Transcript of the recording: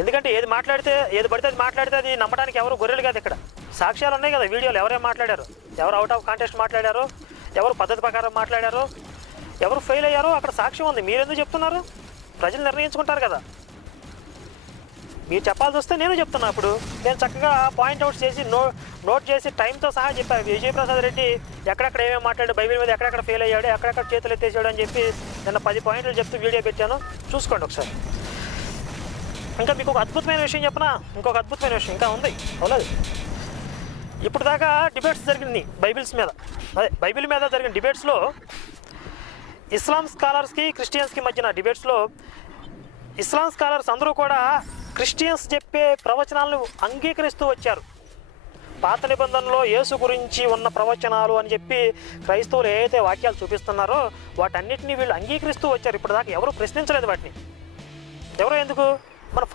ఎందుకంటే ఏది పడితే అది మాట్లాడితే అది నమ్మడానికి ఎవరు గొర్రెలు కాదు. ఇక్కడ సాక్ష్యాలు ఉన్నాయి కదా, వీడియోలు ఎవరేం మాట్లాడారు, ఎవరు అవుట్ ఆఫ్ కాంటెక్స్ట్ మాట్లాడారు, ఎవరు పద్ధతి ప్రకారం మాట్లాడారు, ఎవరు ఫెయిల్ అయ్యారో అక్కడ సాక్ష్యం ఉంది. మీరెందుకు చెప్తున్నారు? ప్రజలు నిర్ణయించుకుంటారు కదా. మీరు చెప్పాల్సి వస్తే నేను చెప్తున్నా. అప్పుడు నేను చక్కగా పాయింట్అవుట్ చేసి నోట్ చేసి టైంతో సహా చెప్పాను. విజయప్రసాద్ రెడ్డి ఎక్కడెక్కడ ఏమేమి మాట్లాడాడు, బైబిల్ మీద ఎక్కడెక్కడ ఫెయిల్ అయ్యాడు, ఎక్కడెక్కడ చేతులు ఎత్తేసాడు అని చెప్పి నిన్న 10 పాయింట్లు చెప్తూ వీడియో పెట్టాను, చూసుకోండి ఒకసారి. ఇంకా మీకు ఒక అద్భుతమైన విషయం చెప్పనా? ఇంకొక అద్భుతమైన విషయం ఇంకా ఉంది, అవునది. ఇప్పుడు దాకా డిబేట్స్ జరిగింది బైబిల్ మీద జరిగిన డిబేట్స్లో ఇస్లాం స్కాలర్స్కి క్రిస్టియన్స్కి మధ్యన డిబేట్స్లో ఇస్లాం స్కాలర్స్ అందరూ కూడా క్రిస్టియన్స్ చెప్పే ప్రవచనాలను అంగీకరిస్తూ వచ్చారు. పాత నిబంధనలో యేసు గురించి ఉన్న ప్రవచనాలు అని చెప్పి క్రైస్తవులు ఏదైతే వాక్యాలు చూపిస్తున్నారో వాటన్నిటినీ వీళ్ళు అంగీకరిస్తూ వచ్చారు. ఇప్పుడు దాకా ఎవరు ప్రశ్నించలేదు వాటిని. ఎందుకు?